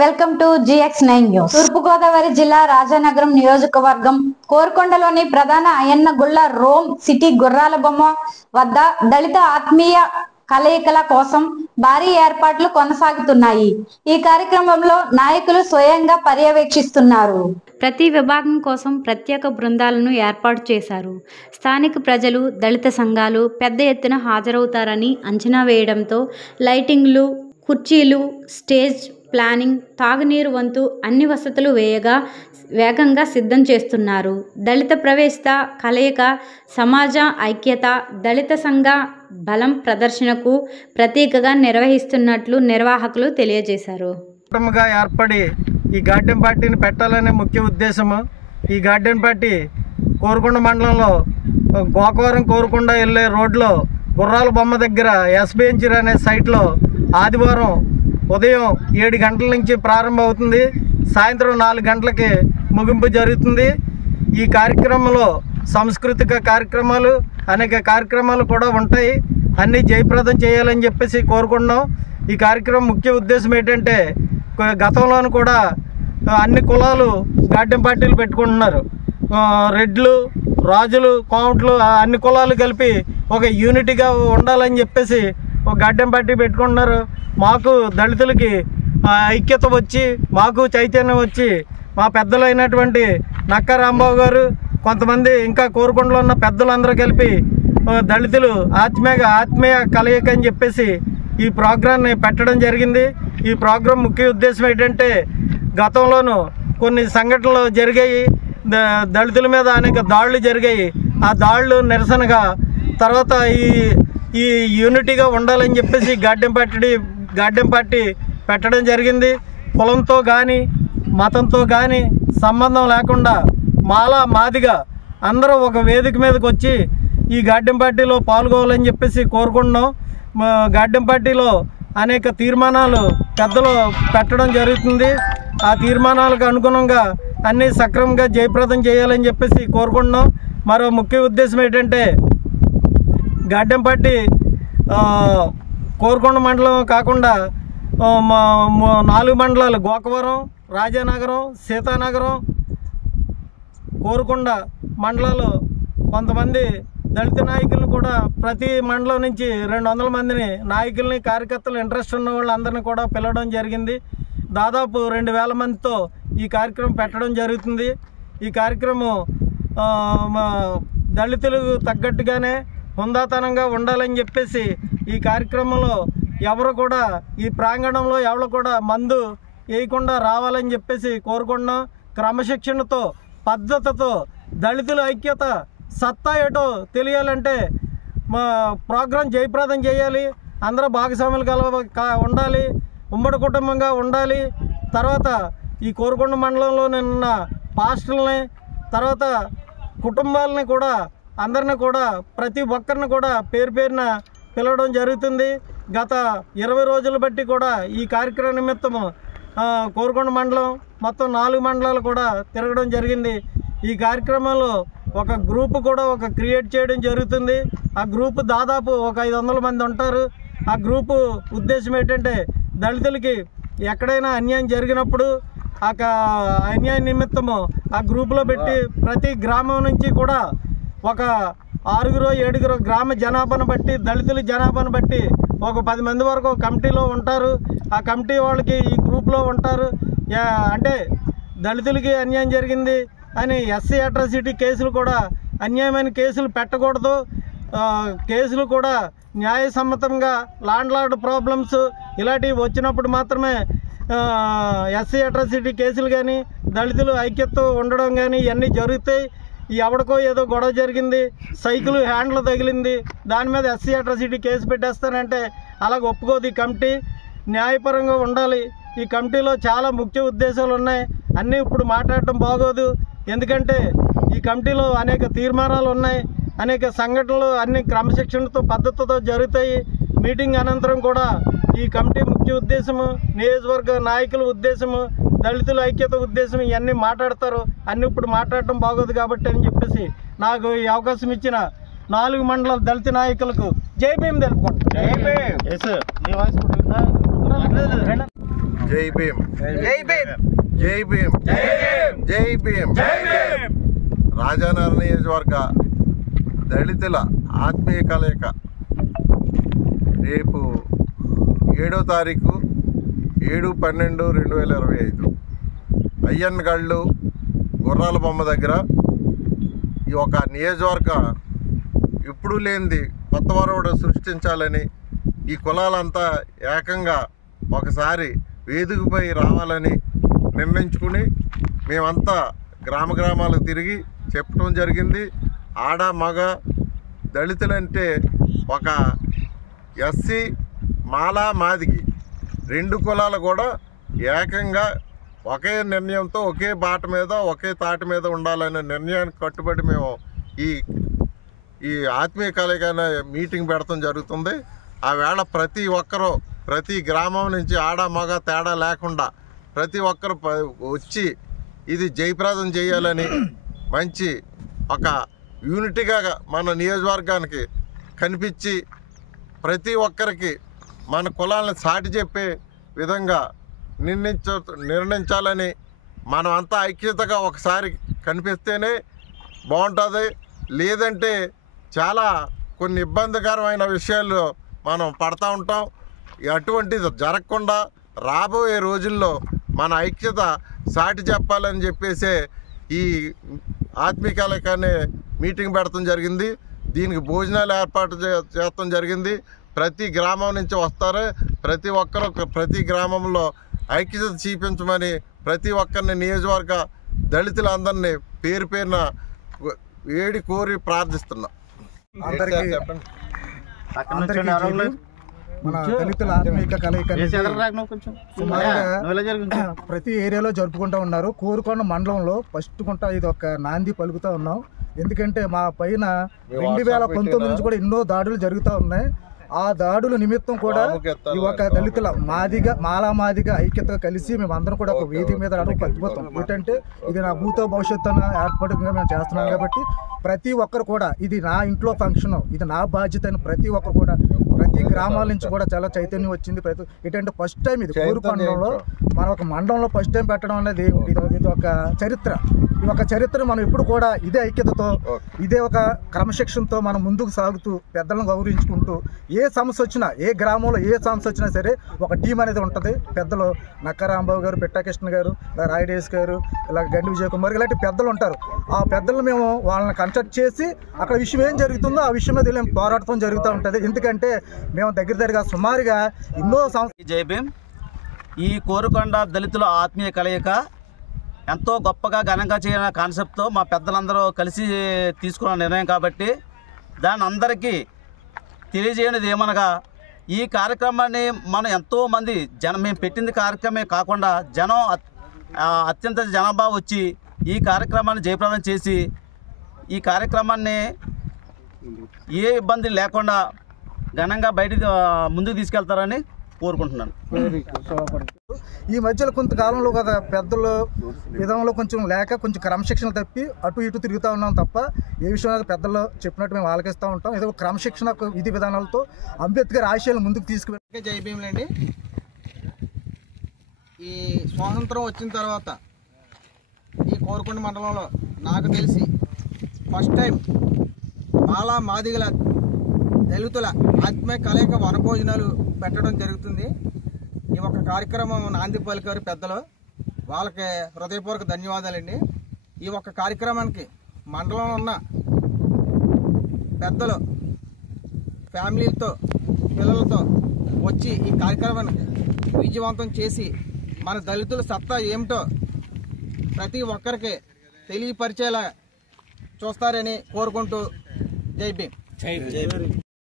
Welcome to GX9 news. తూర్పుగోదావరి జిల్లా రాజానగరం నియోజకవర్గం కోరుకొండలోని ప్రధాన అయ్యన్న గుళ్ళ రోమ్ సిటీ గుర్రాల బొమ్మ వద్ద దళిత ఆత్మీయ కలయికల కోసం భారీ ఏర్పాట్లు కొనసాగుతున్నాయి. ఈ కార్యక్రమంలో నాయకులు స్వయంగా పర్యవేక్షిస్తున్నారు. ప్రతి విభాగం కోసం ప్రత్యేక బృందాలను ఏర్పాటు చేశారు. స్థానిక ప్రజలు, దళిత సంఘాలు పెద్ద ఎత్తున హాజరవుతారని అంచనా వేయడంతో లైటింగ్లు, కుర్చీలు, స్టేజ్ ప్లానింగ్, తాగునీరు వంతు అన్ని వసతులు వేగంగా సిద్ధం చేస్తున్నారు. దళిత ప్రవేశిత కలయిక, సమాజ ఐక్యత, దళిత సంఘ బలం ప్రదర్శనకు ప్రతీకగా నిర్వహిస్తున్నట్లు నిర్వాహకులు తెలియజేశారు. ఏర్పడి ఈ గార్డెన్ పార్టీని పెట్టాలనే ముఖ్య ఉద్దేశము. ఈ గార్డెన్ పార్టీ కోరుకొండ మండలంలో గోకవరం కోరుకొండ వెళ్ళే రోడ్లో గుర్రాల బొమ్మ దగ్గర ఎస్బిఎన్చర్ అనే సైట్లో ఆదివారం ఉదయం 7 గంటల నుంచి ప్రారంభం అవుతుంది. సాయంత్రం 4 గంటలకి ముగింపు జరుగుతుంది. ఈ కార్యక్రమంలో సాంస్కృతిక కార్యక్రమాలు, అనేక కార్యక్రమాలు కూడా ఉంటాయి. అన్నీ జయప్రదం చేయాలని చెప్పేసి కోరుకుంటున్నాం. ఈ కార్యక్రమం ముఖ్య ఉద్దేశం ఏంటంటే, గతంలోనూ కూడా అన్ని కులాలు గార్డెన్ పార్టీలు పెట్టుకుంటున్నారు. రెడ్లు, రాజులు, కోమట్లు అన్ని కులాలు కలిపి ఒక యూనిటీగా ఉండాలని చెప్పేసి ఒక గార్డెన్ పార్టీ పెట్టుకుంటున్నారు. మాకు దళితులకి ఐక్యత వచ్చి, మాకు చైతన్యం వచ్చి, మా పెద్దలైనటువంటి నక్కా రాంబాబు గారు, కొంతమంది ఇంకా కోరుకొండలో ఉన్న పెద్దలందరూ కలిపి దళితులు ఆత్మీయ కలయిక అని చెప్పేసి ఈ ప్రోగ్రాన్ని పెట్టడం జరిగింది. ఈ ప్రోగ్రాం ముఖ్య ఉద్దేశం ఏంటంటే, గతంలోనూ కొన్ని సంఘటనలు జరిగాయి. దళితుల మీద అనేక దాడులు జరిగాయి. ఆ దాడులు నిరసనగా తర్వాత ఈ యూనిటీగా ఉండాలని చెప్పేసి గార్డెన్ పార్టీ పెట్టడం జరిగింది. కులంతో కానీ మతంతో కానీ సంబంధం లేకుండా మాదిగా అందరూ ఒక వేదిక మీదకి వచ్చి ఈ గార్డెన్ పార్టీలో పాల్గొవాలని చెప్పేసి కోరుకుంటున్నాం. గార్డెన్ పార్టీలో అనేక తీర్మానాలు పెద్దలు పెట్టడం జరుగుతుంది. ఆ తీర్మానాలకు అనుగుణంగా అన్నీ సక్రమంగా జయప్రదం చేయాలని చెప్పేసి కోరుకుంటున్నాం. మరో ముఖ్య ఉద్దేశం ఏంటంటే, గార్డెన్ పార్టీ కోరుకొండ మండలం కాకుండా 4 మండలాలు గోకవరం, రాజానగరం, సీతానగరం, కోరుకొండ మండలాలు కొంతమంది దళిత నాయకులను కూడా ప్రతి మండలం నుంచి 200 మందిని నాయకుల్ని, కార్యకర్తలు, ఇంట్రెస్ట్ ఉన్న వాళ్ళందరినీ కూడా పిలవడం జరిగింది. దాదాపు 2000 మందితో ఈ కార్యక్రమం పెట్టడం జరుగుతుంది. ఈ కార్యక్రమం దళితులకు తగ్గట్టుగానే హుందాతనంగా ఉండాలని చెప్పేసి ఈ కార్యక్రమంలో ఎవరు కూడా ఈ ప్రాంగణంలో ఎవరు కూడా మందు వేయకుండా రావాలని చెప్పేసి కోరుకుంటున్నాం. క్రమశిక్షణతో, పద్ధతితో దళితుల ఐక్యత సత్తా ఏటో తెలియాలంటే మా ప్రోగ్రాం జయప్రదం చేయాలి. అందరూ భాగస్వాములు ఉండాలి, ఉమ్మడి కుటుంబంగా ఉండాలి. తర్వాత ఈ కోరుకొండ మండలంలో నిన్న పాస్టర్లని, తర్వాత కుటుంబాలని కూడా అందరిని కూడా ప్రతి ఒక్కరిని కూడా పేరున పిలవడం జరుగుతుంది. గత 20 రోజులు బట్టి కూడా ఈ కార్యక్రమం నిమిత్తము కోరుకొండ మండలం మొత్తం 4 మండలాలు కూడా తిరగడం జరిగింది. ఈ కార్యక్రమంలో ఒక గ్రూప్ కూడా క్రియేట్ చేయడం జరుగుతుంది. ఆ గ్రూప్ దాదాపు ఒక 500 మంది ఉంటారు. ఆ గ్రూపు ఉద్దేశం ఏంటంటే, దళితులకి ఎక్కడైనా అన్యాయం జరిగినప్పుడు ఆ అన్యాయ నిమిత్తము ఆ గ్రూపులో పెట్టి ప్రతి గ్రామం నుంచి కూడా ఒక 6-7 గ్రామ జనాభాను బట్టి, దళితుల జనాభాను బట్టి ఒక 10 మంది వరకు కమిటీలో ఉంటారు. ఆ కమిటీ వాళ్ళకి ఈ గ్రూప్లో ఉంటారు. అంటే దళితులకి అన్యాయం జరిగింది అని ఎస్సీ అట్రాసిటీ కేసులు కూడా, అన్యాయమైన కేసులు పెట్టకూడదు. కేసులు కూడా న్యాయసమ్మతంగా లాండ్ ప్రాబ్లమ్స్ ఇలాంటివి వచ్చినప్పుడు మాత్రమే ఎస్సీ అట్రాసిటీ కేసులు కానీ, దళితులు ఐక్యతతో ఉండడం కానీ ఇవన్నీ జరుగుతాయి. ఎవడికో ఏదో గొడవ జరిగింది, సైకిల్ హ్యాండ్లు తగిలింది, దాని మీద ఎస్సీ అట్రాసిటీ కేసు పెట్టేస్తానంటే అలాగ ఒప్పుకోదు ఈ కమిటీ. న్యాయపరంగా ఉండాలి. ఈ కమిటీలో చాలా ముఖ్య ఉద్దేశాలు ఉన్నాయి. అన్నీ ఇప్పుడు మాట్లాడటం బాగోదు. ఎందుకంటే ఈ కమిటీలో అనేక తీర్మానాలు ఉన్నాయి, అనేక సంఘటనలు అన్ని క్రమశిక్షణతో, పద్ధతితో జరుగుతాయి. మీటింగ్ అనంతరం కూడా ఈ కమిటీ ముఖ్య ఉద్దేశము, నియోజకవర్గ నాయకుల ఉద్దేశము, దళితుల ఐక్యత ఉద్దేశం ఇవన్నీ మాట్లాడతారు. అన్నీ ఇప్పుడు మాట్లాడటం బాగోదు కాబట్టి అని చెప్పేసి నాకు ఈ అవకాశం ఇచ్చిన 4 మండలాల దళిత నాయకులకు జై భీమ్ తెలుపుకుంటాం. జై భీమ్, జై భీమ్, జై భీమ్, జై భీమ్. రాజానగరం నియోజకవర్గ దళితుల ఆత్మీయ కలయిక రేపు 7వ తారీఖు 7/12/2025 అయ్యన్నగళ్ళు గుర్రాల బొమ్మ దగ్గర ఈ ఒక నియోజకవర్గ ఎప్పుడూ లేనిది కొత్త వరవడు సృష్టించాలని, ఈ కులాలంతా ఏకంగా ఒకసారి వేదికపై రావాలని నిర్ణయించుకుని మేమంతా గ్రామాలకు తిరిగి చెప్పడం జరిగింది. ఆడ మగ దళితులంటే ఒక ఎస్సీ మాలా మాదిగి 2 కులాలు కూడా ఏకంగా ఒకే నిర్ణయంతో ఒకే బాట మీద ఒకే తాటి మీద ఉండాలనే నిర్ణయానికి కట్టుబడి మేము ఈ ఆత్మీయ కలయిక మీటింగ్ పెడతాం జరుగుతుంది. ఆ వేళ ప్రతి ఒక్కరూ ప్రతి గ్రామం నుంచి ఆడ మగ తేడా లేకుండా ప్రతి ఒక్కరు వచ్చి ఇది జయప్రదం చేయాలని మంచి ఒక యూనిటీగా మన నియోజకవర్గానికి కనిపించి ప్రతి ఒక్కరికి మన కులాలను సాటి చెప్పే విధంగా నిర్ణయించాలని మనం అంతా ఐక్యతగా ఒకసారి కనిపిస్తేనే బాగుంటుంది. లేదంటే చాలా కొన్ని ఇబ్బందికరమైన విషయాల్లో మనం పడతా ఉంటాం. అటువంటిది జరగకుండా రాబోయే రోజుల్లో మన ఐక్యత సాటి చెప్పాలని చెప్పేసే ఈ ఆత్మీయ కలయిక అనే మీటింగ్ పెడతాం జరిగింది. దీనికి భోజనాలు ఏర్పాటు చేయడం జరిగింది. ప్రతి గ్రామం నుంచి వస్తారు. ప్రతి ఒక్కరు ప్రతి గ్రామంలో ఐక్యత చూపించమని ప్రతి ఒక్కరిని నియోజకవర్గ దళితులందరినీ పేరు పేరున వేడి కోరి ప్రార్థిస్తున్నాం. మన దళితుల ఆత్మీయ కలయిక ప్రతి ఏరియాలో జరుపుకుంటూ ఉన్నారు. కోరుకొండ మండలంలో ఫస్ట్ గుంట ఇది ఒక నాంది పలుకుతూ ఉన్నాం. ఎందుకంటే మా పైన 2019 నుంచి కూడా ఎన్నో దాడులు జరుగుతూ ఉన్నాయి. ఆ దాడుల నిమిత్తం కూడా ఈ ఒక దళితుల మాలా మాదిగా ఐక్యతగా కలిసి మేము అందరం కూడా ఒక వేదిక మీద అడుగు పట్టిపోతాం. ఏంటంటే ఇది నా భూతో భవిష్యత్తున ఏర్పడంగా మేము చేస్తున్నాం కాబట్టి ప్రతి ఒక్కరు కూడా ఇది నా ఇంట్లో ఫంక్షన్, ఇది నా బాధ్యత అని ప్రతి ఒక్కరు కూడా ప్రతి గ్రామాల నుంచి కూడా చాలా చైతన్యం వచ్చింది. ఏంటంటే ఫస్ట్ టైం ఇది కోరుకొండలో మన ఒక మండలంలో ఫస్ట్ టైం పెట్టడం అనేది ఇది ఒక చరిత్ర. ఈ ఒక చరిత్ర మనం ఎప్పుడు కూడా ఇదే ఐక్యతతో ఇదే ఒక క్రమశిక్షణతో మనం ముందుకు సాగుతూ పెద్దలను గౌరవించుకుంటూ ఏ సమస్య వచ్చినా ఏ గ్రామంలో ఏ సమస్య వచ్చినా సరే ఒక టీం అనేది ఉంటుంది. పెద్దలు నక్క రాంబాబు గారు, పిట్టాకృష్ణ గారు, ఇలా రాయడేస్ గారు, ఇలా గండి విజయ్ కుమార్ ఇలాంటి పెద్దలు ఉంటారు. ఆ పెద్దలు మేము వాళ్ళని కన్సల్ట్ చేసి అక్కడ విషయం ఏం జరుగుతుందో ఆ విషయం మీద మేము పోరాటం జరుగుతూ ఉంటుంది. ఎందుకంటే మేము దగ్గరగా సుమారుగా ఎన్నో జై భీమ్. ఈ కోరుకొండ దళితుల ఆత్మీయ కలయిక ఎంతో గొప్పగా ఘనంగా చేయాలనే కాన్సెప్ట్తో మా పెద్దలందరూ కలిసి తీసుకున్న నిర్ణయం కాబట్టి దాన్ని అందరికీ తెలియజేయనిది ఏమనగా ఈ కార్యక్రమాన్ని మనం ఎంతోమంది మేము పెట్టింది కార్యక్రమే కాకుండా జనం అత్యంత జనాభా వచ్చి ఈ కార్యక్రమాన్ని జయప్రదం చేసి ఈ కార్యక్రమాన్ని ఏ ఇబ్బంది లేకుండా ఘనంగా ముందుకు తీసుకెళ్తారని కోరుకుంటున్నాను. ఈ మధ్యలో కొంతకాలంలో కదా పెద్దలు విధంలో కొంచెం లేక కొంచెం క్రమశిక్షణ తప్పి అటు ఇటు తిరుగుతూ ఉన్నాం తప్ప ఏ విషయం పెద్దలు చెప్పినట్టు మేము ఆలకిస్తూ ఉంటాం. ఏదో క్రమశిక్షణ విధి విధానాలతో అంబేద్కర్ ఆశయాలు ముందుకు తీసుకువెళ్ళి జై భీములండి. ఈ స్వాతంత్రం వచ్చిన తర్వాత ఈ కోరుకొండ మండలంలో నాకు తెలిసి ఫస్ట్ టైం మాలా మాదిగల దళితుల ఆత్మీయ కలయిక వనభోజనాలు పెట్టడం జరుగుతుంది. ఈ ఒక కార్యక్రమం నాంది పలికారు పెద్దలు, వాళ్ళకి హృదయపూర్వక ధన్యవాదాలండి. ఈ ఒక కార్యక్రమానికి మండలంలో ఉన్న పెద్దలు ఫ్యామిలీలతో పిల్లలతో వచ్చి ఈ కార్యక్రమాన్ని విజయవంతం చేసి మన దళితుల సత్తా ఏమిటో ప్రతి ఒక్కరికి తెలియపరిచేలా చూస్తారని కోరుకుంటూ జై భీమ్.